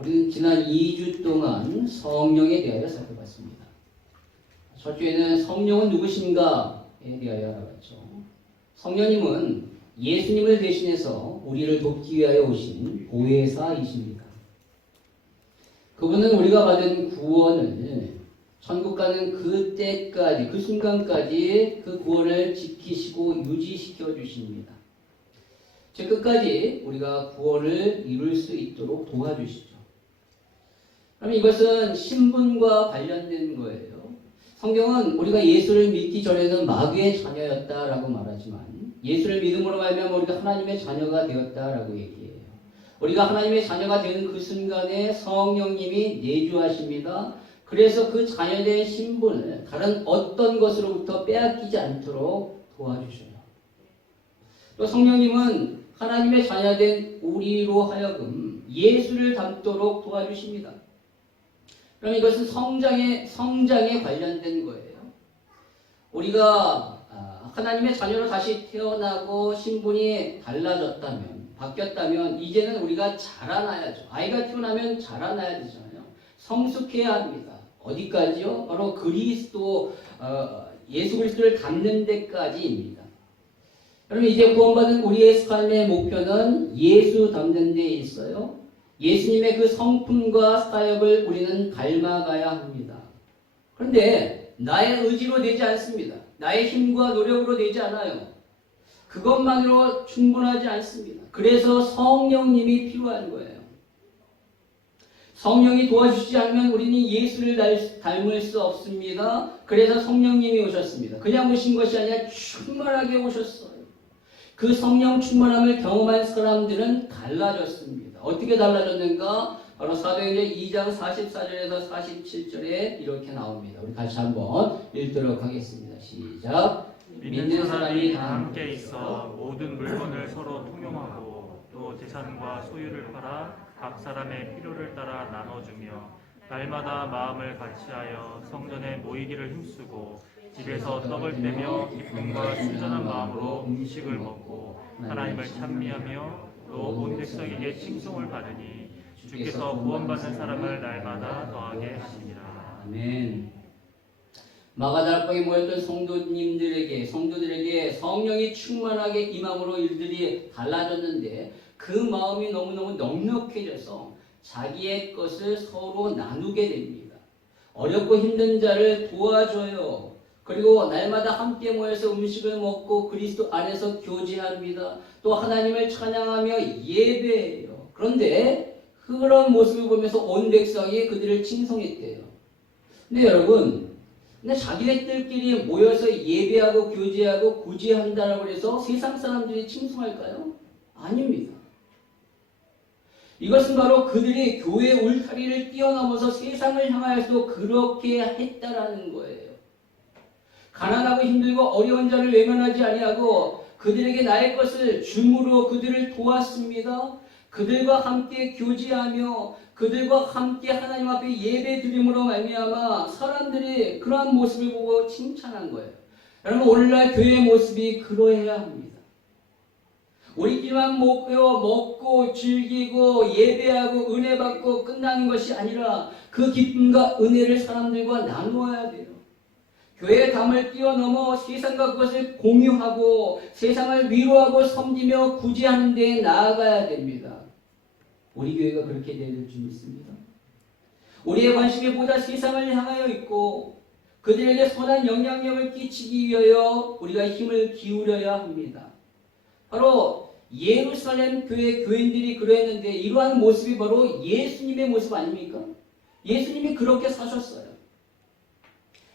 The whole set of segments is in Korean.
우리는 지난 2주 동안 성령에 대하여 살펴봤습니다. 첫 주에는 성령은 누구신가에 대하여 알아봤죠. 성령님은 예수님을 대신해서 우리를 돕기 위하여 오신 보혜사이십니다. 그분은 우리가 받은 구원을 천국 가는 그때까지, 그 순간까지 그 구원을 지키시고 유지시켜 주십니다. 즉 끝까지 우리가 구원을 이룰 수 있도록 도와주시죠. 그럼 이것은 신분과 관련된 거예요. 성경은 우리가 예수를 믿기 전에는 마귀의 자녀였다라고 말하지만 예수를 믿음으로 말미암아 우리가 하나님의 자녀가 되었다라고 얘기해요. 우리가 하나님의 자녀가 되는 그 순간에 성령님이 내주하십니다. 그래서 그 자녀된 신분을 다른 어떤 것으로부터 빼앗기지 않도록 도와주셔요. 또 성령님은 하나님의 자녀된 우리로 하여금 예수를 닮도록 도와주십니다. 그럼 이것은 성장에 관련된 거예요. 우리가 하나님의 자녀로 다시 태어나고 신분이 달라졌다면, 바뀌었다면 이제는 우리가 자라나야죠. 아이가 태어나면 자라나야 되잖아요. 성숙해야 합니다. 어디까지요? 바로 그리스도, 예수 그리스도를 닮는 데까지입니다. 그러면 이제 구원받은 우리의 삶의 목표는 예수 닮는 데 있어요. 예수님의 그 성품과 사역을 우리는 닮아가야 합니다. 그런데 나의 의지로 되지 않습니다. 나의 힘과 노력으로 되지 않아요. 그것만으로 충분하지 않습니다. 그래서 성령님이 필요한 거예요. 성령이 도와주시지 않으면 우리는 예수를 닮을 수 없습니다. 그래서 성령님이 오셨습니다. 그냥 오신 것이 아니라 충만하게 오셨어요. 그 성령 충만함을 경험한 사람들은 달라졌습니다. 어떻게 달라졌는가? 바로 사도행전 2장 44절에서 47절에 이렇게 나옵니다. 우리 같이 한번 읽도록 하겠습니다. 시작. 믿는 사람이 다 함께 있어 모든 물건을 서로 통용하고 또 재산과 소유를 팔아 각 사람의 필요를 따라 나눠주며 날마다 마음을 같이하여 성전에 모이기를 힘쓰고 집에서 떡을 떼며 기쁨과 순전한 마음으로 음식을 먹고 하나님을 찬미하며 또 온 백성에게 칭송을 받으니 주께서 구원받는 사람을 날마다 더하게 하시니라. 아멘. 마가다락방에 모였던 성도들에게 성령이 충만하게 임함으로 일들이 달라졌는데 그 마음이 너무너무 넉넉해져서 자기의 것을 서로 나누게 됩니다. 어렵고 힘든 자를 도와줘요. 그리고 날마다 함께 모여서 음식을 먹고 그리스도 안에서 교제합니다. 또 하나님을 찬양하며 예배해요. 그런데 그런 모습을 보면서 온 백성이 그들을 칭송했대요. 근데 여러분, 근데 자기네들끼리 모여서 예배하고 교제하고 구제한다라고 해서 세상 사람들이 칭송할까요? 아닙니다. 이것은 바로 그들이 교회 울타리를 뛰어넘어서 세상을 향하여서 그렇게 했다라는 거예요. 가난하고 힘들고 어려운 자를 외면하지 아니하고 그들에게 나의 것을 줌으로 그들을 도왔습니다. 그들과 함께 교제하며 그들과 함께 하나님 앞에 예배 드림으로 말미암아 사람들이 그러한 모습을 보고 칭찬한 거예요. 여러분, 오늘날 교회의 모습이 그러해야 합니다. 우리끼리만 먹고 즐기고 예배하고 은혜 받고 끝나는 것이 아니라 그 기쁨과 은혜를 사람들과 나누어야 돼요. 교회의 담을 뛰어넘어 세상과 그것을 공유하고 세상을 위로하고 섬기며 구제하는 데 나아가야 됩니다. 우리 교회가 그렇게 되야 될 줄 믿습니다. 우리의 관심이 보다 세상을 향하여 있고 그들에게 선한 영향력을 끼치기 위하여 우리가 힘을 기울여야 합니다. 바로 예루살렘 교회 교인들이 그러했는데 이러한 모습이 바로 예수님의 모습 아닙니까? 예수님이 그렇게 사셨어요.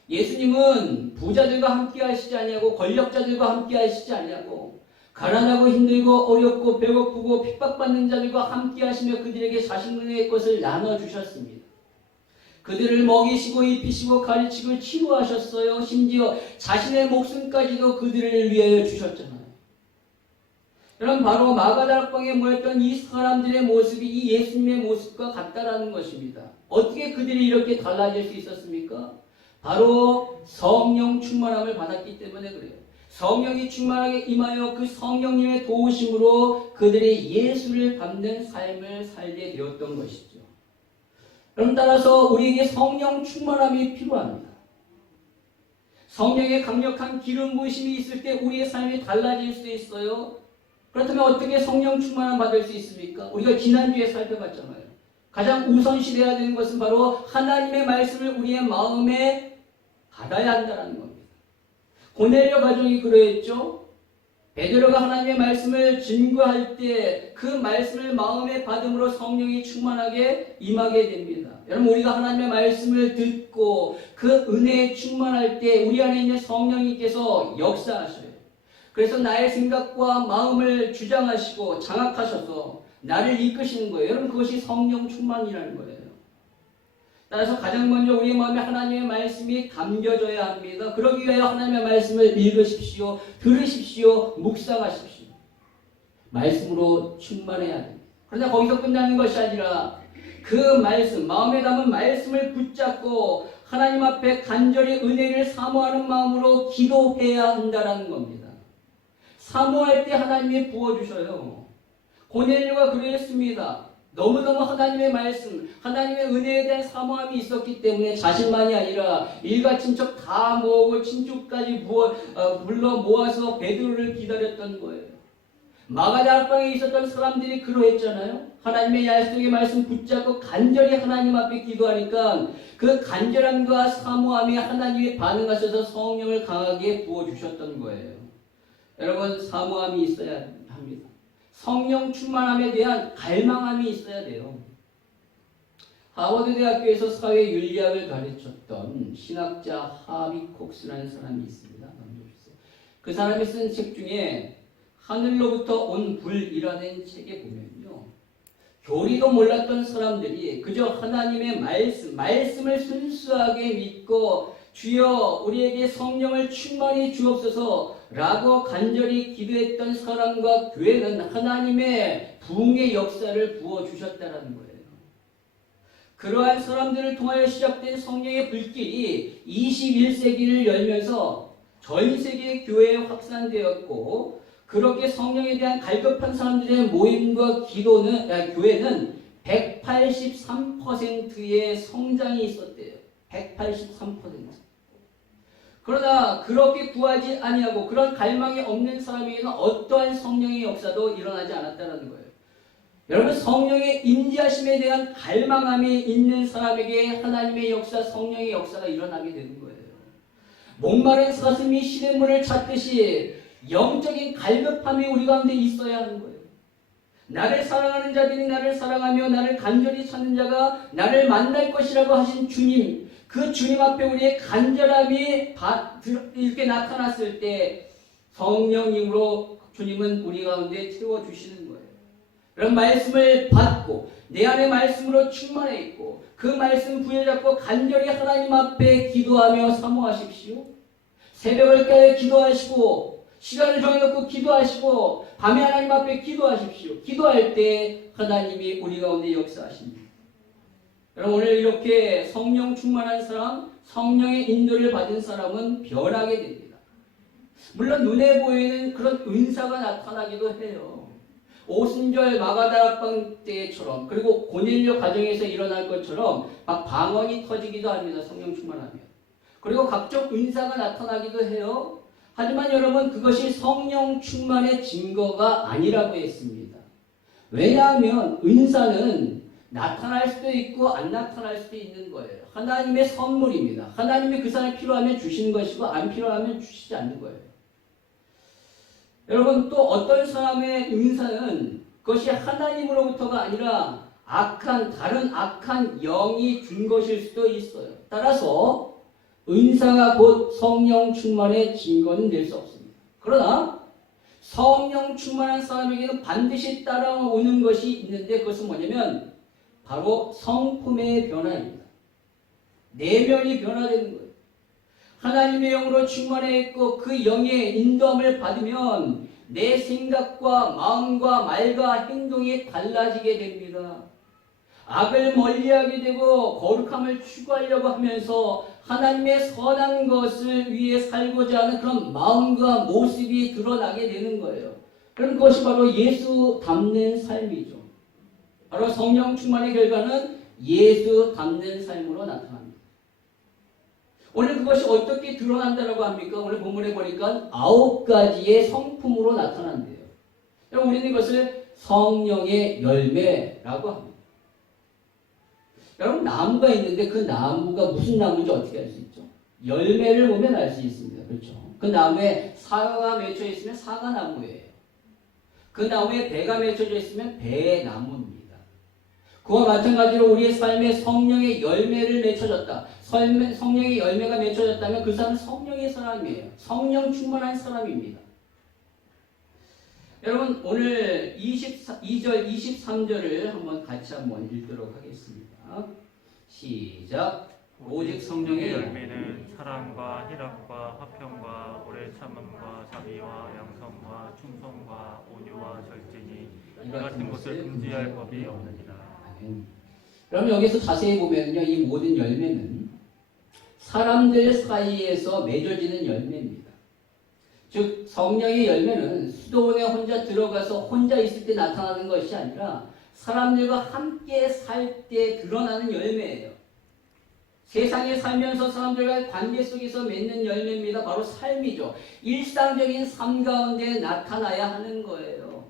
예수님은 부자들과 함께 하시지 아니하고 권력자들과 함께 하시지 아니하고 가난하고 힘들고 어렵고 배고프고 핍박받는 자들과 함께 하시며 그들에게 자신의 것을 나눠주셨습니다. 그들을 먹이시고 입히시고 가르치고 치료하셨어요. 심지어 자신의 목숨까지도 그들을 위하여 주셨잖아요. 여러분, 바로 마가다락방에 모였던 이 사람들의 모습이 이 예수님의 모습과 같다라는 것입니다. 어떻게 그들이 이렇게 달라질 수 있었습니까? 바로 성령 충만함을 받았기 때문에 그래요. 성령이 충만하게 임하여 그 성령님의 도우심으로 그들이 예수를 닮는 삶을 살게 되었던 것이죠. 그럼 따라서 우리에게 성령 충만함이 필요합니다. 성령의 강력한 기름 부으심이 있을 때 우리의 삶이 달라질 수 있어요. 그렇다면 어떻게 성령 충만함 받을 수 있습니까? 우리가 지난주에 살펴봤잖아요. 가장 우선시돼야 되는 것은 바로 하나님의 말씀을 우리의 마음에 받아야 한다는 겁니다. 고넬료 가족이 그러했죠. 베드로가 하나님의 말씀을 증거할 때 그 말씀을 마음에 받음으로 성령이 충만하게 임하게 됩니다. 여러분, 우리가 하나님의 말씀을 듣고 그 은혜에 충만할 때 우리 안에 있는 성령님께서 역사하셔요. 그래서 나의 생각과 마음을 주장하시고 장악하셔서 나를 이끄시는 거예요. 여러분, 그것이 성령 충만이라는 거예요. 따라서 가장 먼저 우리의 마음에 하나님의 말씀이 담겨져야 합니다. 그러기 위하여 하나님의 말씀을 읽으십시오. 들으십시오. 묵상하십시오. 말씀으로 충만해야 됩니다. 그러나 거기서 끝나는 것이 아니라 그 말씀, 마음에 담은 말씀을 붙잡고 하나님 앞에 간절히 은혜를 사모하는 마음으로 기도해야 한다는 겁니다. 사모할 때 하나님이 부어주셔요. 고넬료가 그랬습니다. 너무너무 하나님의 말씀, 하나님의 은혜에 대한 사모함이 있었기 때문에 자신만이 아니라 일가 친척 다 모으고 친족까지 불러 모아서 베드로를 기다렸던 거예요. 마가다락방에 있었던 사람들이 그러했잖아요. 하나님의 약속의 말씀 붙잡고 간절히 하나님 앞에 기도하니까 그 간절함과 사모함이 하나님이 반응하셔서 성령을 강하게 부어주셨던 거예요. 여러분, 사모함이 있어야 합니다. 성령 충만함에 대한 갈망함이 있어야 돼요. 하버드 대학교에서 사회윤리학을 가르쳤던 신학자 하비 콕스라는 사람이 있습니다. 그 사람이 쓴 책 중에 하늘로부터 온 불이라는 책에 보면요, 교리도 몰랐던 사람들이 그저 하나님의 말씀을 순수하게 믿고 주여 우리에게 성령을 충만히 주옵소서 라고 간절히 기도했던 사람과 교회는 하나님의 부흥의 역사를 부어주셨다는 거예요. 그러한 사람들을 통하여 시작된 성령의 불길이 21세기를 열면서 전 세계 교회에 확산되었고, 그렇게 성령에 대한 갈급한 사람들의 모임과 교회는 183%의 성장이 있었대요. 183%. 그러나 그렇게 구하지 아니하고 그런 갈망이 없는 사람에게는 어떠한 성령의 역사도 일어나지 않았다는 거예요. 여러분, 성령의 임재하심에 대한 갈망함이 있는 사람에게 하나님의 역사, 성령의 역사가 일어나게 되는 거예요. 목마른 사슴이 시냇물을 찾듯이 영적인 갈급함이 우리 가운데 있어야 하는 거예요. 나를 사랑하는 자들이 나를 사랑하며 나를 간절히 찾는 자가 나를 만날 것이라고 하신 주님, 그 주님 앞에 우리의 간절함이 이렇게 나타났을 때 성령님으로 주님은 우리 가운데 채워주시는 거예요. 그런 말씀을 받고 내 안에 말씀으로 충만해 있고 그 말씀 부여잡고 간절히 하나님 앞에 기도하며 사모하십시오. 새벽을 깨어 기도하시고 시간을 정해놓고 기도하시고 밤에 하나님 앞에 기도하십시오. 기도할 때 하나님이 우리 가운데 역사하십니다. 여러분, 오늘 이렇게 성령 충만한 사람, 성령의 인도를 받은 사람은 변하게 됩니다. 물론 눈에 보이는 그런 은사가 나타나기도 해요. 오순절 마가다락방 때처럼, 그리고 고넬료 가정에서 일어날 것처럼 막 방언이 터지기도 합니다. 성령 충만하면. 그리고 각종 은사가 나타나기도 해요. 하지만 여러분, 그것이 성령 충만의 증거가 아니라고 했습니다. 왜냐하면 은사는 나타날 수도 있고 안 나타날 수도 있는 거예요. 하나님의 선물입니다. 하나님이 그 사람이 필요하면 주시는 것이고 안 필요하면 주시지 않는 거예요. 여러분, 또 어떤 사람의 은사는 그것이 하나님으로부터가 아니라 다른 악한 영이 준 것일 수도 있어요. 따라서 은사가 곧 성령 충만의 증거는 될 수 없습니다. 그러나 성령 충만한 사람에게는 반드시 따라오는 것이 있는데, 그것은 뭐냐면 바로 성품의 변화입니다. 내면이 변화되는 거예요. 하나님의 영으로 충만해 있고 그 영의 인도함을 받으면 내 생각과 마음과 말과 행동이 달라지게 됩니다. 악을 멀리하게 되고 거룩함을 추구하려고 하면서 하나님의 선한 것을 위해 살고자 하는 그런 마음과 모습이 드러나게 되는 거예요. 그런 것이 바로 예수 닮는 삶이죠. 바로 성령 충만의 결과는 예수 닮는 삶으로 나타납니다. 오늘 그것이 어떻게 드러난다라고 합니까? 오늘 본문에 보니까 9가지의 성품으로 나타난대요. 우리는 이것을 성령의 열매라고 합니다. 여러분, 나무가 있는데 그 나무가 무슨 나무인지 어떻게 알 수 있죠? 열매를 보면 알 수 있습니다. 그렇죠? 그 나무에 사과가 맺혀 있으면 사과나무예요. 그 나무에 배가 맺혀져 있으면 배나무입니다. 그와 마찬가지로 우리의 삶에 성령의 열매를 맺혀졌다. 성령의 열매가 맺혀졌다면 그 사람은 성령의 사람이에요. 성령 충만한 사람입니다. 여러분, 오늘 22절, 23절을 같이 한번 읽도록 하겠습니다. 시작. 오직 성령의 열매는 사랑과 희락과 화평과 오래 참음과 자비와 양성과 충성과 온유와 절제니 이 같은 것을 금지할 법이 없느니라. 그럼 여기서 자세히 보면요, 이 모든 열매는 사람들 사이에서 맺어지는 열매입니다. 즉 성령의 열매는 수도원에 혼자 들어가서 혼자 있을 때 나타나는 것이 아니라 사람들과 함께 살 때 드러나는 열매예요. 세상에 살면서 사람들과의 관계 속에서 맺는 열매입니다. 바로 삶이죠. 일상적인 삶 가운데 나타나야 하는 거예요.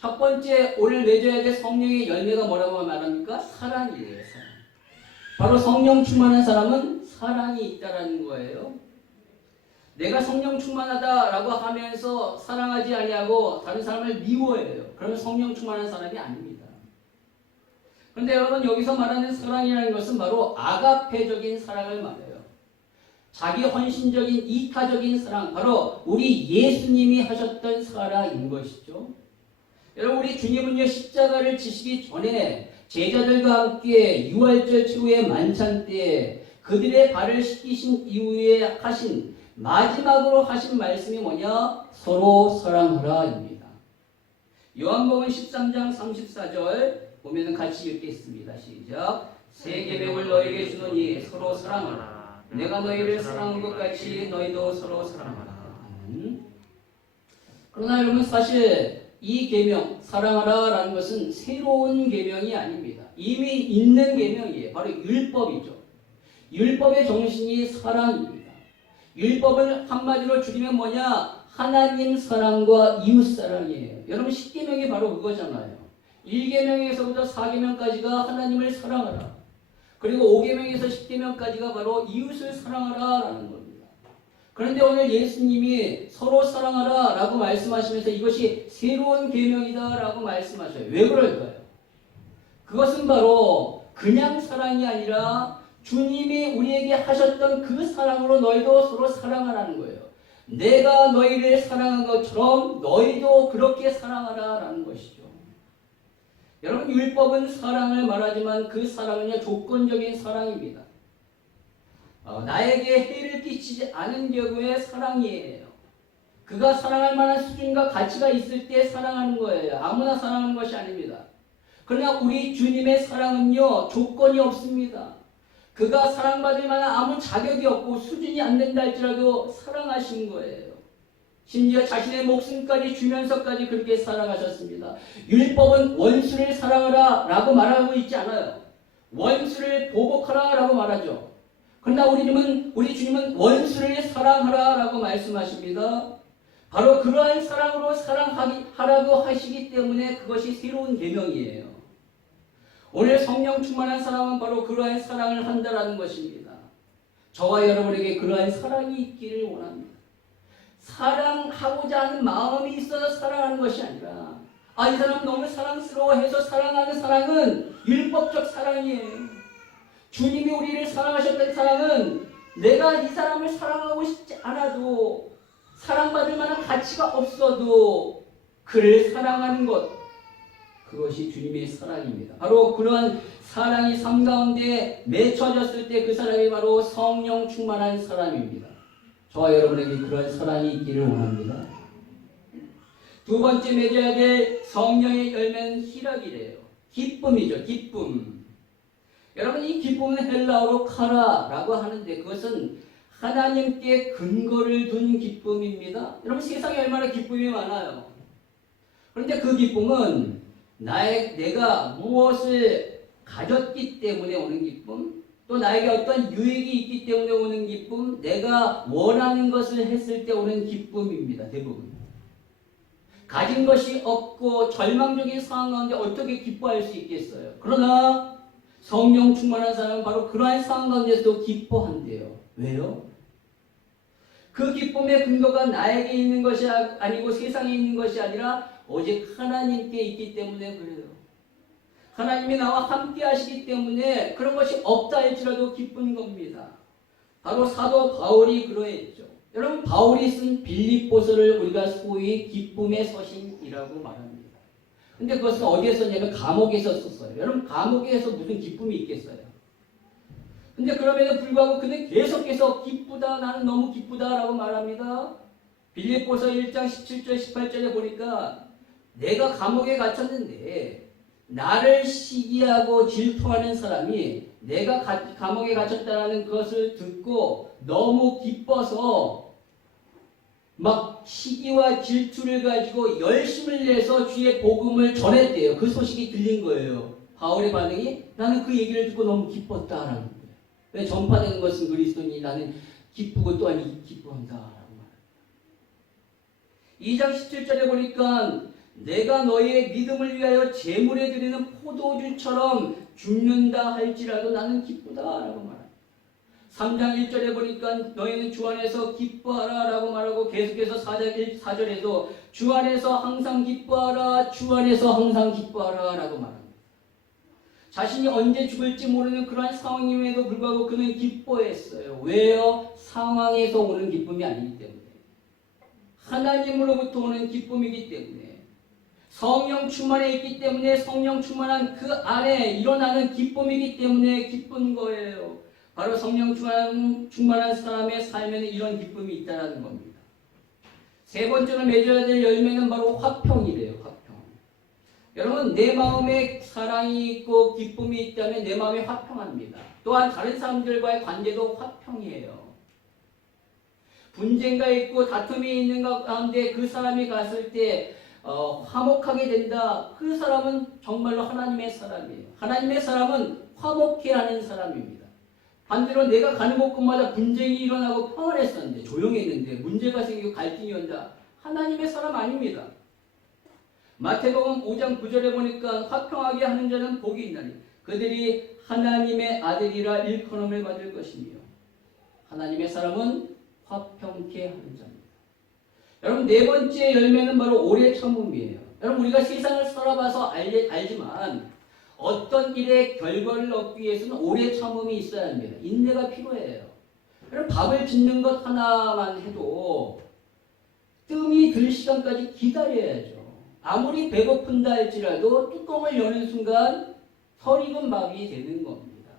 첫 번째 오늘 맺어야 될 성령의 열매가 뭐라고 말합니까? 사랑이에요. 사랑. 바로 성령 충만한 사람은 사랑이 있다라는 거예요. 내가 성령 충만하다라고 하면서 사랑하지 아니하고 다른 사람을 미워해요. 그러면 성령 충만한 사람이 아닙니다. 그런데 여러분, 여기서 말하는 사랑이라는 것은 바로 아가페적인 사랑을 말해요. 자기 헌신적인 이타적인 사랑, 바로 우리 예수님이 하셨던 사랑인 것이죠. 여러분, 우리 주님은요, 십자가를 지시기 전에 제자들과 함께 유월절 최후의 만찬 때 그들의 발을 씻기신 이후에 하신 마지막으로 하신 말씀이 뭐냐? 서로 사랑하라입니다. 요한복음 13장 34절 보면은 같이 읽겠습니다. 시작. 새 계명을 너희에게 주노니 서로 사랑하라. 내가 너희를 사랑한 것 같이 너희도 서로 사랑하라. 그러나 여러분, 사실 이 계명 사랑하라라는 것은 새로운 계명이 아닙니다. 이미 있는 계명이에요. 바로 율법이죠. 율법의 정신이 사랑입니다. 율법을 한마디로 줄이면 뭐냐? 하나님 사랑과 이웃 사랑이에요. 여러분, 10계명이 바로 그거잖아요. 1계명에서부터 4계명까지가 하나님을 사랑하라. 그리고 5계명에서 10계명까지가 바로 이웃을 사랑하라라는 겁니다. 그런데 오늘 예수님이 서로 사랑하라라고 말씀하시면서 이것이 새로운 계명이다라고 말씀하셔요. 왜 그럴까요? 그것은 바로 그냥 사랑이 아니라 주님이 우리에게 하셨던 그 사랑으로 너희도 서로 사랑하라는 거예요. 내가 너희를 사랑한 것처럼 너희도 그렇게 사랑하라라는 것이죠. 여러분, 율법은 사랑을 말하지만 그 사랑은요, 조건적인 사랑입니다. 나에게 해를 끼치지 않은 경우의 사랑이에요. 그가 사랑할 만한 수준과 가치가 있을 때 사랑하는 거예요. 아무나 사랑하는 것이 아닙니다. 그러나 우리 주님의 사랑은요, 조건이 없습니다. 그가 사랑받을 만한 아무 자격이 없고 수준이 안 된다 할지라도 사랑하신 거예요. 심지어 자신의 목숨까지 주면서까지 그렇게 사랑하셨습니다. 율법은 원수를 사랑하라 라고 말하고 있지 않아요. 원수를 보복하라 라고 말하죠. 그러나 우리 주님은 원수를 사랑하라 라고 말씀하십니다. 바로 그러한 사랑으로 사랑하라고 하시기 때문에 그것이 새로운 계명이에요. 오늘 성령 충만한 사람은 바로 그러한 사랑을 한다라는 것입니다. 저와 여러분에게 그러한 사랑이 있기를 원합니다. 사랑하고자 하는 마음이 있어서 사랑하는 것이 아니라 이 사람 너무 사랑스러워해서 사랑하는 사랑은 율법적 사랑이에요. 주님이 우리를 사랑하셨던 사랑은 내가 이 사람을 사랑하고 싶지 않아도 사랑받을 만한 가치가 없어도 그를 사랑하는 것, 그것이 주님의 사랑입니다. 바로 그러한 사랑이 삶 가운데 맺혀졌을 때 그 사람이 바로 성령 충만한 사람입니다. 저와 여러분에게 그러한 사랑이 있기를 원합니다. 두 번째 맺어야 될 성령의 열매는 희락이래요. 기쁨이죠. 기쁨. 여러분, 이 기쁨은 헬라어로 카라라고 하는데 그것은 하나님께 근거를 둔 기쁨입니다. 여러분, 세상에 얼마나 기쁨이 많아요. 그런데 그 기쁨은 내가 무엇을 가졌기 때문에 오는 기쁨, 또 나에게 어떤 유익이 있기 때문에 오는 기쁨, 내가 원하는 것을 했을 때 오는 기쁨입니다. 대부분. 가진 것이 없고 절망적인 상황 가운데 어떻게 기뻐할 수 있겠어요? 그러나 성령 충만한 사람은 바로 그러한 상황 가운데서도 기뻐한대요. 왜요? 그 기쁨의 근거가 나에게 있는 것이 아니고 세상에 있는 것이 아니라 오직 하나님께 있기 때문에 그래요. 하나님이 나와 함께 하시기 때문에 그런 것이 없다 할지라도 기쁜 겁니다. 바로 사도 바울이 그러했죠. 여러분, 바울이 쓴 빌립보서를 우리가 소위 기쁨의 서신이라고 말합니다. 근데 그것은 어디에 썼냐면 감옥에서 썼어요. 여러분, 감옥에서 무슨 기쁨이 있겠어요? 근데 그럼에도 불구하고 그는 계속해서 기쁘다, 나는 너무 기쁘다라고 말합니다. 빌립보서 1장 17절 18절에 보니까 내가 감옥에 갇혔는데 나를 시기하고 질투하는 사람이 내가 감옥에 갇혔다는 것을 듣고 너무 기뻐서 막 시기와 질투를 가지고 열심을 내서 주의 복음을 전했대요. 그 소식이 들린 거예요. 바울의 반응이 나는 그 얘기를 듣고 너무 기뻤다라는 거예요. 왜? 전파되는 것은 그리스도니 나는 기쁘고 또한 기뻐한다라고 말합니다. 2장 17절에 보니까 내가 너희의 믿음을 위하여 제물에 드리는 포도주처럼 죽는다 할지라도 나는 기쁘다라고 말합니다. 3장 1절에 보니까 너희는 주 안에서 기뻐하라 라고 말하고 계속해서 4절에도 주 안에서 항상 기뻐하라, 주 안에서 항상 기뻐하라 라고 말합니다. 자신이 언제 죽을지 모르는 그러한 상황임에도 불구하고 그는 기뻐했어요. 왜요? 상황에서 오는 기쁨이 아니기 때문에. 하나님으로부터 오는 기쁨이기 때문에. 성령 충만해 있기 때문에 성령 충만한 그 안에 일어나는 기쁨이기 때문에 기쁜 거예요. 바로 성령 충만한 사람의 삶에는 이런 기쁨이 있다는 겁니다. 세 번째로 맺어야 될 열매는 바로 화평이래요. 화평. 여러분, 내 마음에 사랑이 있고 기쁨이 있다면 내 마음이 화평합니다. 또한 다른 사람들과의 관계도 화평이에요. 분쟁가 있고 다툼이 있는 것 가운데 그 사람이 갔을 때 화목하게 된다. 그 사람은 정말로 하나님의 사람이에요. 하나님의 사람은 화목해하는 사람입니다. 반대로 내가 가는 곳마다 분쟁이 일어나고 평안했었는데 조용했는데 문제가 생기고 갈등이 온다. 하나님의 사람 아닙니다. 마태복음 5장 9절에 보니까 화평하게 하는 자는 복이 있나니 그들이 하나님의 아들이라 일컬음을 받을 것이며. 하나님의 사람은 화평케 하는 자입니다. 여러분, 네 번째 열매는 바로 오래 참음이에요. 여러분, 우리가 세상을 살아봐서 알지만 어떤 일의 결과를 얻기 위해서는 오래 참음이 있어야 합니다. 인내가 필요해요. 여러분, 밥을 짓는 것 하나만 해도 뜸이 들 시간까지 기다려야죠. 아무리 배고픈다 할지라도 뚜껑을 여는 순간 설익은 밥이 되는 겁니다.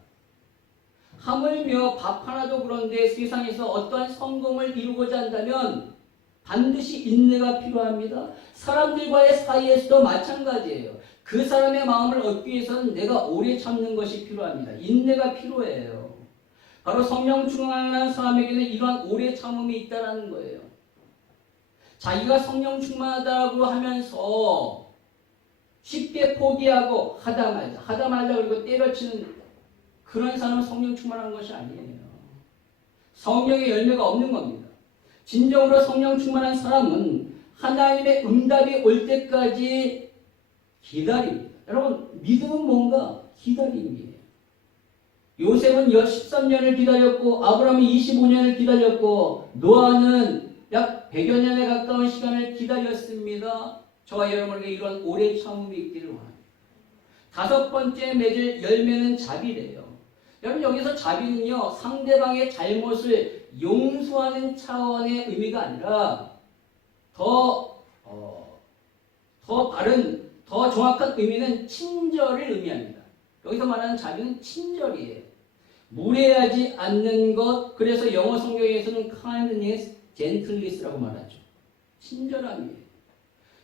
하물며 밥 하나도 그런데 세상에서 어떠한 성공을 이루고자 한다면 반드시 인내가 필요합니다. 사람들과의 사이에서도 마찬가지예요. 그 사람의 마음을 얻기 위해서는 내가 오래 참는 것이 필요합니다. 인내가 필요해요. 바로 성령 충만한 사람에게는 이러한 오래 참음이 있다는 거예요. 자기가 성령 충만하다고 하면서 쉽게 포기하고 하다 말자 그리고 때려치는 그런 사람은 성령 충만한 것이 아니에요. 성령의 열매가 없는 겁니다. 진정으로 성령 충만한 사람은 하나님의 응답이 올 때까지 기다립니다. 여러분, 믿음은 뭔가? 기다림이에요. 요셉은 13년을 기다렸고 아브라함은 25년을 기다렸고 노아는 약 100여 년에 가까운 시간을 기다렸습니다. 저와 여러분에게 이런 오래 참음이 있기를 원합니다. 다섯 번째 맺을 열매는 자비래요. 여러분, 여기서 자비는요, 상대방의 잘못을 용서하는 차원의 의미가 아니라 더 바른, 더 정확한 의미는 친절을 의미합니다. 여기서 말하는 자비는 친절이에요. 무례하지 않는 것, 그래서 영어 성경에서는 kindness, gentleness라고 말하죠. 친절함이에요.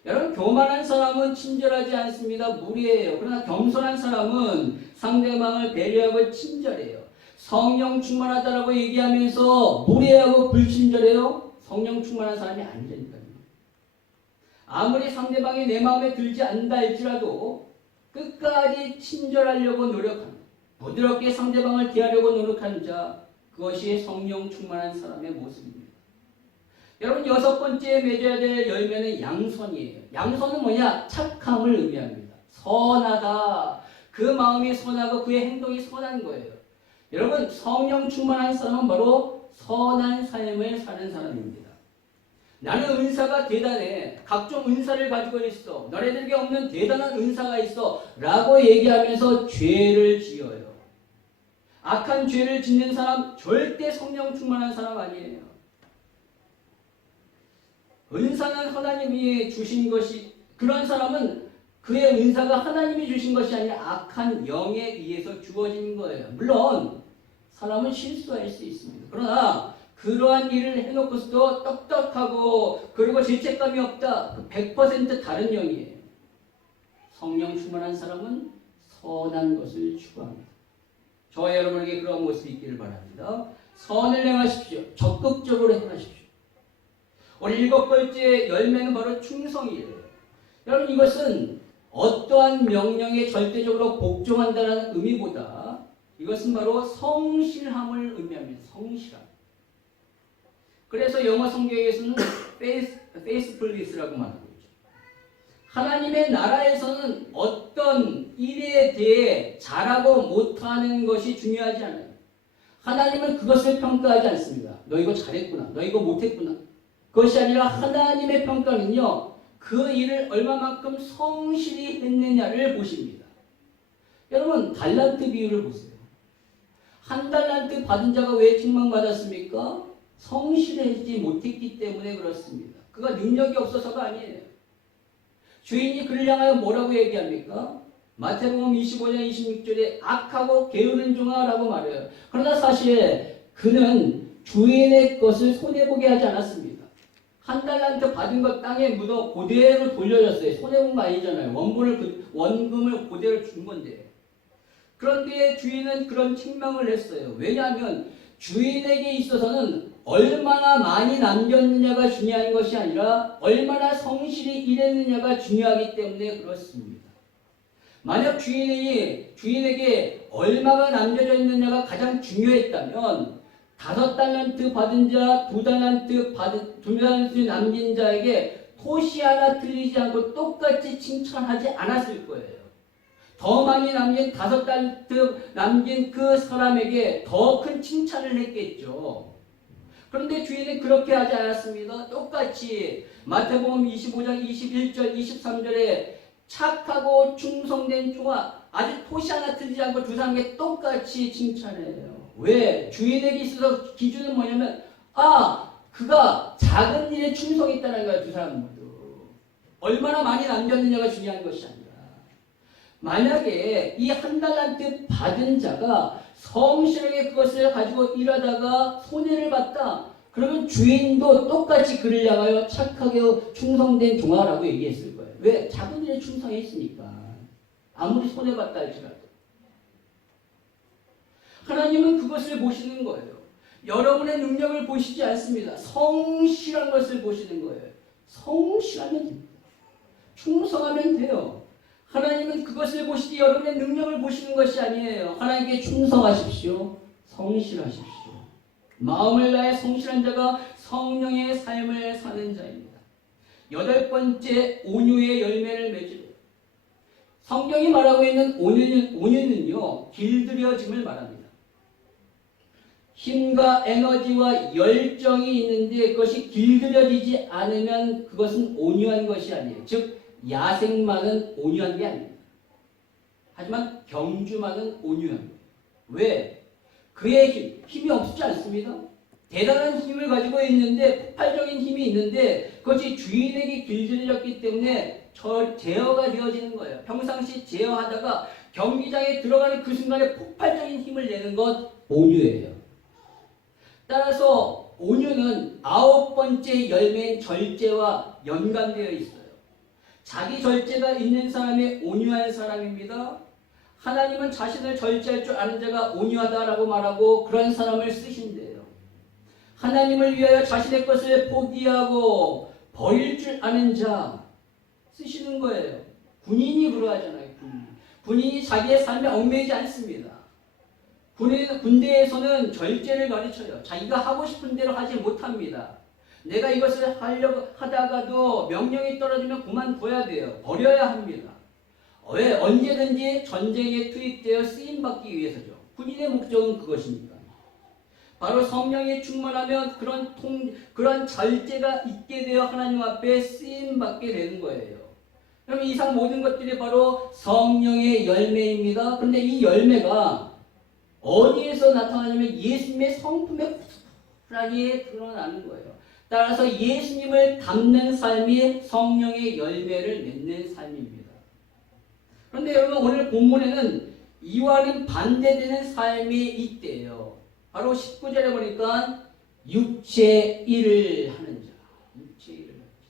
여러분, 교만한 사람은 친절하지 않습니다. 무례해요. 그러나 겸손한 사람은 상대방을 배려하고 친절해요. 성령 충만하다라고 얘기하면서 무례하고 불친절해요? 성령 충만한 사람이 아니라니까요. 아무리 상대방이 내 마음에 들지 않는다 할지라도 끝까지 친절하려고 노력하는, 부드럽게 상대방을 대하려고 노력하는 자, 그것이 성령 충만한 사람의 모습입니다. 여러분, 6번째 맺어야 될 열매는 양선이에요. 양선은 뭐냐? 착함을 의미합니다. 선하다. 그 마음이 선하고 그의 행동이 선한 거예요. 여러분, 성령 충만한 사람은 바로 선한 삶을 사는 사람입니다. 나는 은사가 대단해. 각종 은사를 가지고 있어. 너네들에게 없는 대단한 은사가 있어. 라고 얘기하면서 죄를 지어요. 악한 죄를 짓는 사람 절대 성령 충만한 사람 아니에요. 은사는 하나님이 주신 것이, 그런 사람은 그의 은사가 하나님이 주신 것이 아니라 악한 영에 의해서 주어진 거예요. 물론 사람은 실수할 수 있습니다. 그러나 그러한 일을 해놓고서도 똑똑하고 그리고 죄책감이 없다. 100% 다른 영이에요. 성령 충만한 사람은 선한 것을 추구합니다. 저와 여러분에게 그런 모습이 있기를 바랍니다. 선을 행하십시오. 적극적으로 행하십시오. 오늘 7번째 열매는 바로 충성이에요. 여러분, 이것은 어떠한 명령에 절대적으로 복종한다는 의미보다 이것은 바로 성실함을 의미합니다. 성실함. 그래서 영어 성경에서는 faithfulness라고 말하고 있죠. 하나님의 나라에서는 어떤 일에 대해 잘하고 못하는 것이 중요하지 않아요. 하나님은 그것을 평가하지 않습니다. 너 이거 잘했구나. 너 이거 못했구나. 그것이 아니라 하나님의 평가는요, 그 일을 얼마만큼 성실히 했느냐를 보십니다. 여러분, 달란트 비유를 보세요. 한 달란트 받은 자가 왜 책망받았습니까? 성실하지 못했기 때문에 그렇습니다. 그가 능력이 없어서가 아니에요. 주인이 그를 향하여 뭐라고 얘기합니까? 마태복음 25장 26절에 악하고 게으른 종아라고 말해요. 그러나 사실 그는 주인의 것을 손해보게 하지 않았습니다. 한 달란트 받은 것 땅에 묻어 그대로 돌려줬어요. 손해본 거 아니잖아요. 원금을 그대로 준 건데. 그런데 주인은 그런 책망을 했어요. 왜냐하면 주인에게 있어서는 얼마나 많이 남겼느냐가 중요한 것이 아니라 얼마나 성실히 일했느냐가 중요하기 때문에 그렇습니다. 만약 주인에게 얼마가 남겨져 있느냐가 가장 중요했다면 5달란트 받은 자, 2달란트 남긴 자에게 토시 하나 틀리지 않고 똑같이 칭찬하지 않았을 거예요. 더 많이 남긴 5달란트 남긴 그 사람에게 더 큰 칭찬을 했겠죠. 그런데 주인은 그렇게 하지 않았습니다. 똑같이 마태복음 25장 21절 23절에 착하고 충성된 종아, 아주 토시 하나 틀리지 않고 두 사람에게 똑같이 칭찬해요. 왜? 주인에게 있어서 기준은 뭐냐면 그가 작은 일에 충성했다는 거야. 두 사람 모두. 얼마나 많이 남겼느냐가 중요한 것이 아니라, 만약에 이 한 달란트 받은 자가 성실하게 그것을 가지고 일하다가 손해를 봤다. 그러면 주인도 똑같이 그를 향하여 착하게 충성된 종아라고 얘기했을 거예요. 왜? 작은 일에 충성했으니까. 아무리 손해봤다 할지라도. 하나님은 그것을 보시는 거예요. 여러분의 능력을 보시지 않습니다. 성실한 것을 보시는 거예요. 성실하면 됩니다. 충성하면 돼요. 하나님은 그것을 보시지 여러분의 능력을 보시는 것이 아니에요. 하나님께 충성하십시오. 성실하십시오. 마음을 다해 성실한 자가 성령의 삶을 사는 자입니다. 8번째, 온유의 열매를 맺으려. 성경이 말하고 있는 온유는요, 길들여짐을 말합니다. 힘과 에너지와 열정이 있는데 그것이 길들여지지 않으면 그것은 온유한 것이 아니에요. 즉 야생마는 온유한 게 아닙니다. 하지만 경주마는 온유한 거예요. 왜? 그의 힘이 없지 않습니다. 대단한 힘을 가지고 있는데, 폭발적인 힘이 있는데 그것이 주인에게 길들여졌기 때문에 제어가 되어지는 거예요. 평상시 제어하다가 경기장에 들어가는 그 순간에 폭발적인 힘을 내는 것 온유예요. 따라서 온유는 9번째 열매인 절제와 연관되어 있어요. 자기 절제가 있는 사람이 온유한 사람입니다. 하나님은 자신을 절제할 줄 아는 자가 온유하다라고 말하고 그런 사람을 쓰신대요. 하나님을 위하여 자신의 것을 포기하고 버릴 줄 아는 자 쓰시는 거예요. 군인이 그러하잖아요. 군인이 자기의 삶에 얽매이지 않습니다. 군대에서는 절제를 가르쳐요. 자기가 하고 싶은 대로 하지 못합니다. 내가 이것을 하려고 하다가도 명령이 떨어지면 그만둬야 돼요. 버려야 합니다. 왜? 언제든지 전쟁에 투입되어 쓰임받기 위해서죠. 군인의 목적은 그것입니다. 바로 성령이 충만하면 그런 절제가 있게 되어 하나님 앞에 쓰임받게 되는 거예요. 그럼 이상 모든 것들이 바로 성령의 열매입니다. 그런데 이 열매가 어디에서 나타나냐면 예수님의 성품에 고스란히 드러나는 거예요. 따라서 예수님을 닮는 삶이 성령의 열매를 맺는 삶입니다. 그런데 여러분 오늘 본문에는 이와는 반대되는 삶이 있대요. 바로 19절에 보니까 육체 일을 하는 자. 육체 일을 하는 자.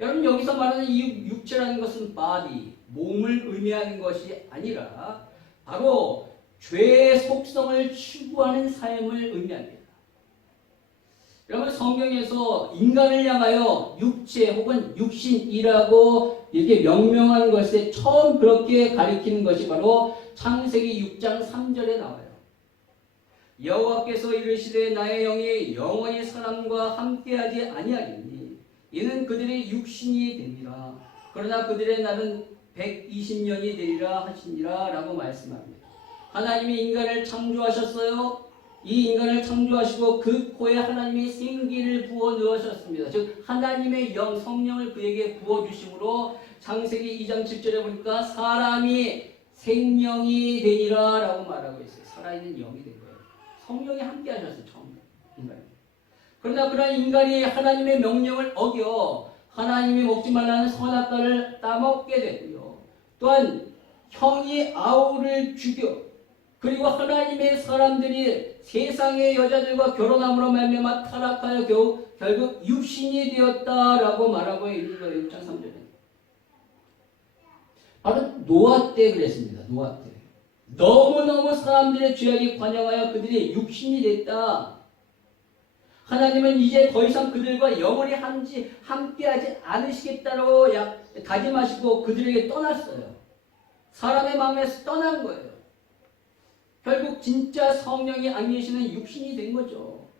여러분 여기서 말하는 이 육체라는 것은 body, 몸을 의미하는 것이 아니라 바로 죄의 속성을 추구하는 삶을 의미합니다. 여러분 성경에서 인간을 향하여 육체 혹은 육신이라고 이렇게 명명한 것에 처음 그렇게 가리키는 것이 바로 창세기 6장 3절에 나와요. 여호와께서 이르시되 나의 영이 영원히 사람과 함께하지 아니하리니 이는 그들의 육신이 되니라. 그러나 그들의 날은 120년이 되리라 하시니라 라고 말씀합니다. 하나님이 인간을 창조하셨어요. 이 인간을 창조하시고 그 코에 하나님이 생기를 부어 넣으셨습니다. 즉 하나님의 영 성령을 그에게 부어 주심으로 창세기 2장 7절에 보니까 사람이 생명이 되니라 라고 말하고 있어요. 살아있는 영이 된 거예요. 성령이 함께 하셨어요. 처음 인간이. 그러나 그런 인간이 하나님의 명령을 어겨 하나님이 먹지 말라는 선악과를 따먹게 되고요. 또한 형이 아우를 죽여 그리고 하나님의 사람들이 세상의 여자들과 결혼함으로 말미암아 타락하여 결국 육신이 되었다라고 말하고 있는 거예요. 6장 3절에. 바로 노아 때 그랬습니다. 노아 때. 너무너무 사람들의 죄악이 관영하여 그들이 육신이 됐다. 하나님은 이제 더 이상 그들과 영원히 함께하지 않으시겠다고 다짐하시고 그들에게 떠났어요. 사람의 마음에서 떠난 거예요. 결국 진짜 성령이 아니시는 육신이 된 거죠.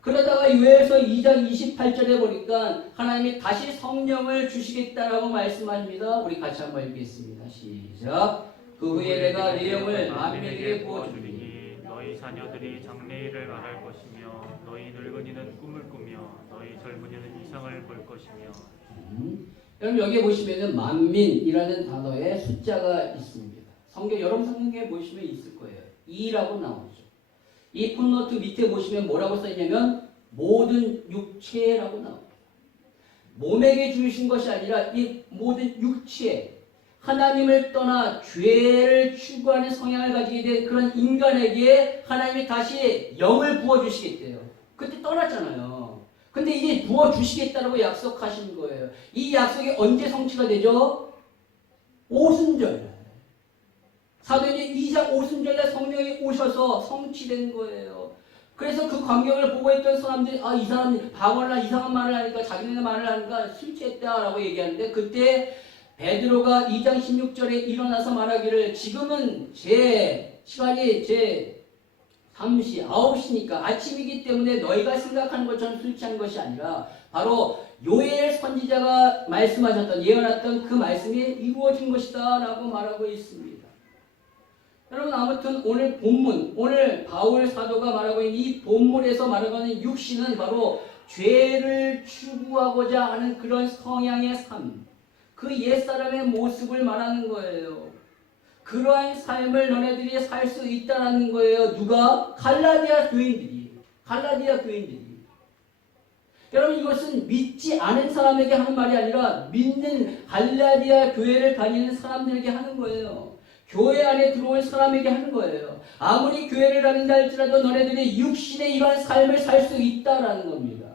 그러다가 요엘서 2장 28절에 보니까 하나님이 다시 성령을 주시겠다라고 말씀합니다. 우리 같이 한번 읽겠습니다. 시작. 그 후에 내가 내 영을 만민에게 부어주리니 너희 자녀들이 장래일을 말할 것이며 너희 늙은이는 꿈을 꾸며 너희 젊은이는 이상을 볼 것이며. 여러분 여기 보시면은 만민이라는 단어에 숫자가 있습니다. 여러분 성경에 보시면 있을 거예요. 2라고 나오죠. 이 풋노트 밑에 보시면 뭐라고 써있냐면 모든 육체라고 나옵니다. 몸에게 주신 것이 아니라 이 모든 육체, 하나님을 떠나 죄를 추구하는 성향을 가지게 된 그런 인간에게 하나님이 다시 영을 부어주시겠대요. 그때 떠났잖아요. 근데 이제 부어주시겠다라고 약속하신 거예요. 이 약속이 언제 성취가 되죠? 오순절. 사도행전 2장 오순절에 성령이 오셔서 성취된 거예요. 그래서 그 광경을 보고 있던 사람들이 이 사람이 바울라 이상한 말을 하니까 자기네 말을 하니까 술 취했다라고 얘기하는데 그때 베드로가 2장 16절에 일어나서 말하기를 지금은 제 시간이 제 3시, 9시니까 아침이기 때문에 너희가 생각하는 것처럼 술 취한 것이 아니라 바로 요엘 선지자가 말씀하셨던 예언했던 그 말씀이 이루어진 것이다 라고 말하고 있습니다. 여러분 아무튼 오늘 본문, 오늘 바울 사도가 말하고 있는 이 본문에서 말하는 육신은 바로 죄를 추구하고자 하는 그런 성향의 삶, 그 옛사람의 모습을 말하는 거예요. 그러한 삶을 너네들이 살 수 있다는 거예요. 누가? 갈라디아 교인들이. 여러분 이것은 믿지 않은 사람에게 하는 말이 아니라 믿는 갈라디아 교회를 다니는 사람들에게 하는 거예요. 교회 안에 들어온 사람에게 하는 거예요. 아무리 교회를 다닌다 할지라도 너네들이 육신의 이러한 삶을 살 수 있다라는 겁니다.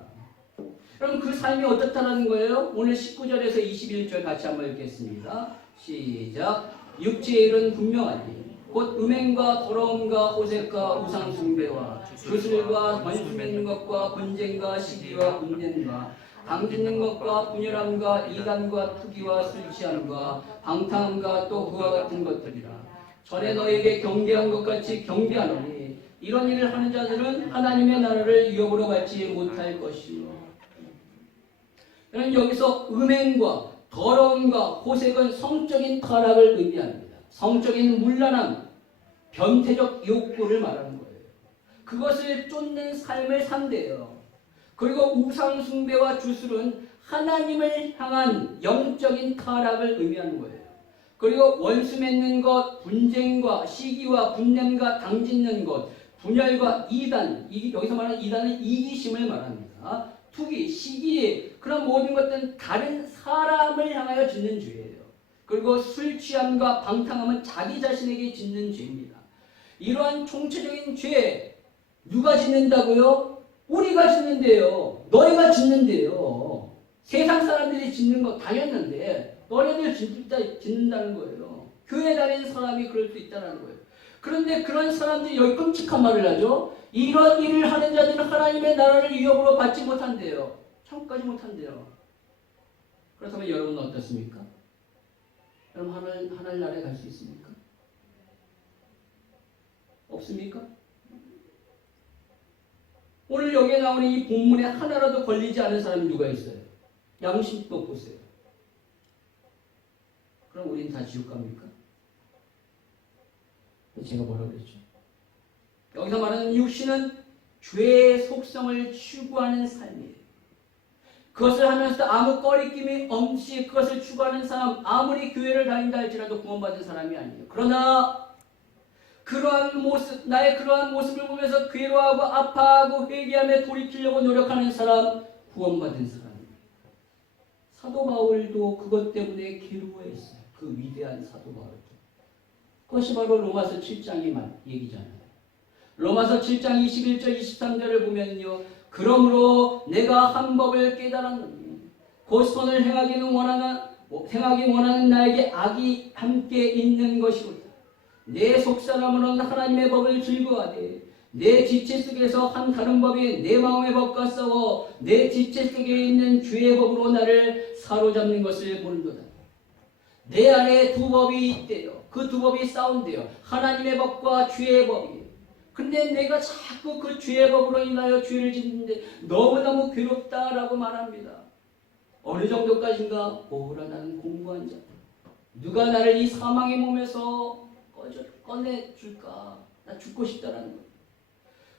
그럼 그 삶이 어떻다라는 거예요? 오늘 19절에서 21절 같이 한번 읽겠습니다. 시작. 육체의 일은 분명하니 곧 음행과 더러움과 호색과 우상숭배와 주술과 번수 맺는 것과 분쟁과 시기와 분쟁과 당짓는 것과 분열함과 이단과 투기와 술 취함과 방탕함과 또 그와 같은 것들이라. 전에 너에게 경계한 것 같이 경계하노니 이런 일을 하는 자들은 하나님의 나라를 유업으로 받지 못할 것이요. 여기서 음행과 더러움과 호색은 성적인 타락을 의미합니다. 성적인 문란함, 변태적 욕구를 말하는 거예요. 그것을 쫓는 삶을 산대요. 그리고 우상 숭배와 주술은 하나님을 향한 영적인 타락을 의미하는 거예요. 그리고 원수 맺는 것, 분쟁과 시기와 분냄과 당짓는 것, 분열과 이단, 여기서 말하는 이단은 이기심을 말합니다. 투기, 시기, 그런 모든 것들은 다른 사람을 향하여 짓는 죄예요. 그리고 술 취함과 방탕함은 자기 자신에게 짓는 죄입니다. 이러한 총체적인 죄 누가 짓는다고요? 우리가 짓는데요. 너희가 짓는데요. 세상 사람들이 짓는 거 당연한데 너희들 짓는다는 거예요. 교회 다니는 사람이 그럴 수 있다는 거예요. 그런데 그런 사람들이 여기 끔찍한 말을 하죠. 이런 일을 하는 자들은 하나님의 나라를 위협으로 받지 못한대요. 천국까지 못한대요. 그렇다면 여러분은 어떻습니까? 여러분 하늘나라에 갈 수 있습니까? 없습니까? 오늘 여기에 나오는 이 본문에 하나라도 걸리지 않은 사람이 누가 있어요? 양심껏 보세요. 그럼 우린 다 지옥 갑니까? 제가 뭐라고 그랬죠? 여기서 말하는 육신은 죄의 속성을 추구하는 삶이에요. 그것을 하면서 아무 꺼리낌이 없이 그것을 추구하는 사람, 아무리 교회를 다닌다 할지라도 구원받은 사람이 아니에요. 그러나 그러한 모습, 나의 그러한 모습을 보면서 괴로워하고 아파하고 회개하며 돌이키려고 노력하는 사람, 구원받은 사람입니다. 사도 바울도 그것 때문에 괴로워했어요. 그 위대한 사도 바울도. 그것이 바로 로마서 7장의 얘기잖아요. 로마서 7장 21절 23절을 보면요. 그러므로 내가 한 법을 깨달았노니 곧 선을 행하기 원하는 나에게 악이 함께 있는 것이로다. 내 속사람으로는 하나님의 법을 즐거워하되 내 지체 속에서 한 다른 법이 내 마음의 법과 싸워 내 지체 속에 있는 죄의 법으로 나를 사로잡는 것을 보는도다. 내 안에 두 법이 있대요. 그 두 법이 싸운대요. 하나님의 법과 죄의 법이에요. 근데 내가 자꾸 그 죄의 법으로 인하여 죄를 짓는데 너무너무 괴롭다라고 말합니다. 어느 정도까지인가? 오라 나는 공부한 자. 누가 나를 이 사망의 몸에서 꺼내줄까? 나 죽고 싶다라는 거예요.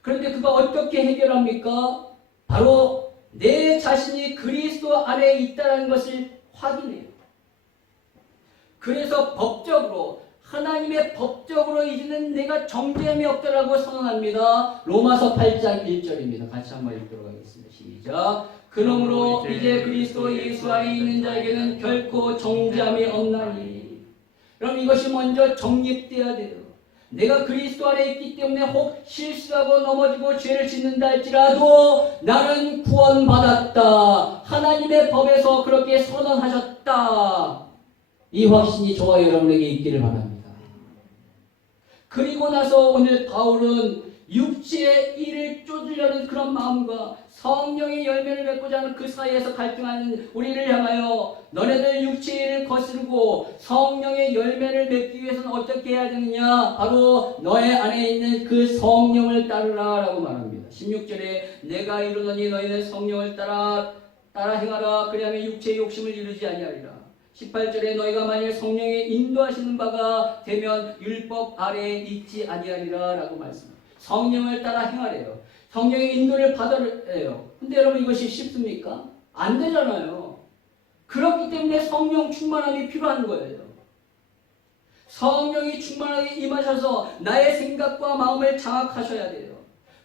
그런데 그가 어떻게 해결합니까? 바로 내 자신이 그리스도 안에 있다는 것을 확인해요. 그래서 법적으로 하나님의 법적으로 이제는 내가 정죄함이 없다라고 선언합니다. 로마서 8장 1절입니다. 같이 한번 읽도록 하겠습니다. 시작. 그러므로 이제 그리스도 예수 안에 있는 자에게는 결코 정죄함이 없나니. 그럼 이것이 먼저 정립돼야 돼요. 내가 그리스도 안에 있기 때문에 혹 실수하고 넘어지고 죄를 짓는다 할지라도 나는 구원받았다. 하나님의 법에서 그렇게 선언하셨다. 이 확신이 저와 여러분에게 있기를 바랍니다. 그리고 나서 오늘 바울은 육체의 일을 쫓으려는 그런 마음과 성령의 열매를 맺고자 하는 그 사이에서 갈등하는 우리를 향하여 너네들 육체의 일을 거스르고 성령의 열매를 맺기 위해서는 어떻게 해야 되느냐? 바로 너의 안에 있는 그 성령을 따르라 라고 말합니다. 16절에 내가 이르노니 너희는 성령을 따라 행하라. 그리하면 육체의 욕심을 이루지 아니하리라. 18절에 너희가 만일 성령의 인도하시는 바가 되면 율법 아래에 있지 아니하리라 라고 말씀합니다. 성령을 따라 행하래요. 성령의 인도를 받으래요. 근데 여러분 이것이 쉽습니까? 안 되잖아요. 그렇기 때문에 성령 충만함이 필요한 거예요. 성령이 충만하게 임하셔서 나의 생각과 마음을 장악하셔야 돼요.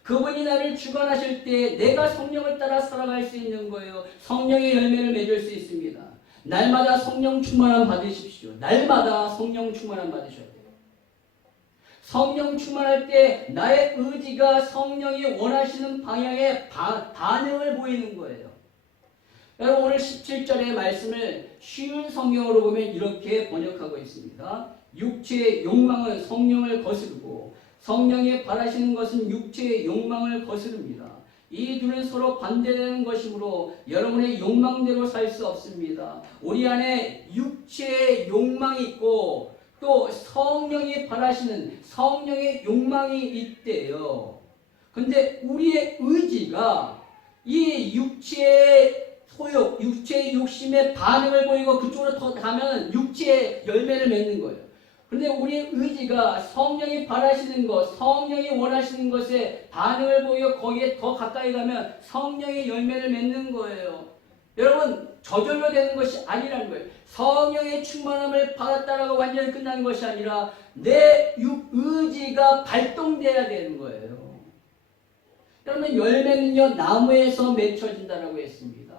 그분이 나를 주관하실 때 내가 성령을 따라 살아갈 수 있는 거예요. 성령의 열매를 맺을 수 있습니다. 날마다 성령 충만함 받으십시오. 날마다 성령 충만함 받으셔야 돼요. 성령 충만할 때 나의 의지가 성령이 원하시는 방향에 반응을 보이는 거예요. 여러분 오늘 17절의 말씀을 쉬운 성경으로 보면 이렇게 번역하고 있습니다. 육체의 욕망은 성령을 거스르고 성령이 바라시는 것은 육체의 욕망을 거스릅니다. 이 둘은 서로 반대되는 것이므로 여러분의 욕망대로 살 수 없습니다. 우리 안에 육체의 욕망이 있고 또 성령이 바라시는 성령의 욕망이 있대요. 근데 우리의 의지가 이 육체의 소욕, 육체의 욕심에 반응을 보이고 그쪽으로 더 가면 육체의 열매를 맺는 거예요. 그런데 우리의 의지가 성령이 바라시는 것, 성령이 원하시는 것에 반응을 보이고 거기에 더 가까이 가면 성령의 열매를 맺는 거예요. 여러분, 저절로 되는 것이 아니라는 거예요. 성령의 충만함을 받았다라고 완전히 끝나는 것이 아니라 내 의지가 발동돼야 되는 거예요. 여러분, 열매는요 나무에서 맺혀진다라고 했습니다.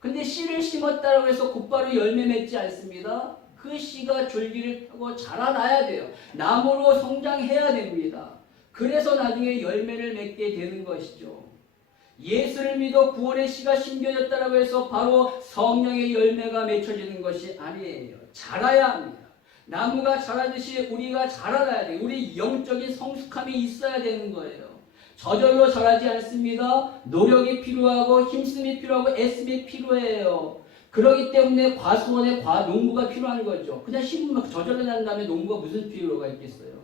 근데 씨를 심었다라고 해서 곧바로 열매 맺지 않습니다. 그 씨가 줄기를 타고 자라나야 돼요. 나무로 성장해야 됩니다. 그래서 나중에 열매를 맺게 되는 것이죠. 예수를 믿어 구원의 씨가 심겨졌다라고 해서 바로 성령의 열매가 맺혀지는 것이 아니에요. 자라야 합니다. 나무가 자라듯이 우리가 자라나야 돼요. 우리 영적인 성숙함이 있어야 되는 거예요. 저절로 자라지 않습니다. 노력이 필요하고 힘씀이 필요하고 애씀이 필요해요. 그렇기 때문에 과수원에 농부가 필요한 거죠. 그냥 심으면 저절로 난 다음에 농부가 무슨 필요가 있겠어요.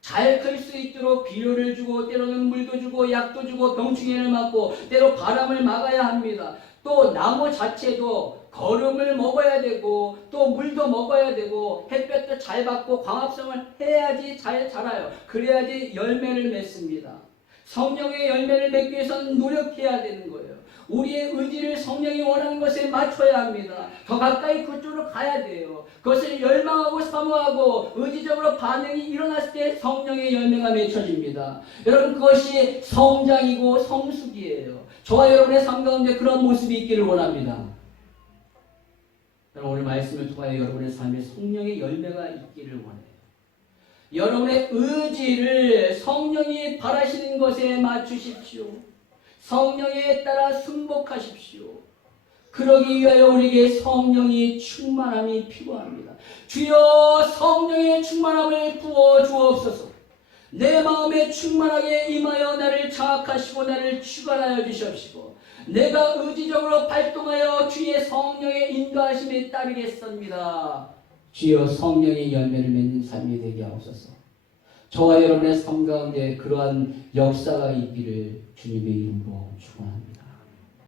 잘 클 수 있도록 비료를 주고 때로는 물도 주고 약도 주고 병충해를 막고 때로 바람을 막아야 합니다. 또 나무 자체도 거름을 먹어야 되고 또 물도 먹어야 되고 햇볕도 잘 받고 광합성을 해야지 잘 자라요. 그래야지 열매를 맺습니다. 성령의 열매를 맺기 위해서는 노력해야 되는 거예요. 우리의 의지를 성령이 원하는 것에 맞춰야 합니다. 더 가까이 그쪽으로 가야 돼요. 그것을 열망하고 사모하고 의지적으로 반응이 일어났을 때 성령의 열매가 맺혀집니다. 여러분, 그것이 성장이고 성숙이에요. 저와 여러분의 삶 가운데 그런 모습이 있기를 원합니다. 오늘 말씀을 통하여 여러분의 삶에 성령의 열매가 있기를 원해요. 여러분의 의지를 성령이 바라시는 것에 맞추십시오. 성령에 따라 순복하십시오. 그러기 위하여 우리에게 성령의 충만함이 필요합니다. 주여, 성령의 충만함을 부어 주옵소서. 내 마음에 충만하게 임하여 나를 장악하시고 나를 주관하여 주시옵시고 내가 의지적으로 발동하여 주의 성령의 인도하심에 따르겠습니다. 주여, 성령의 열매를 맺는 삶이 되게 하옵소서. 저와 여러분의 삶 가운데 그러한 역사가 있기를 주님의 이름으로 축원합니다.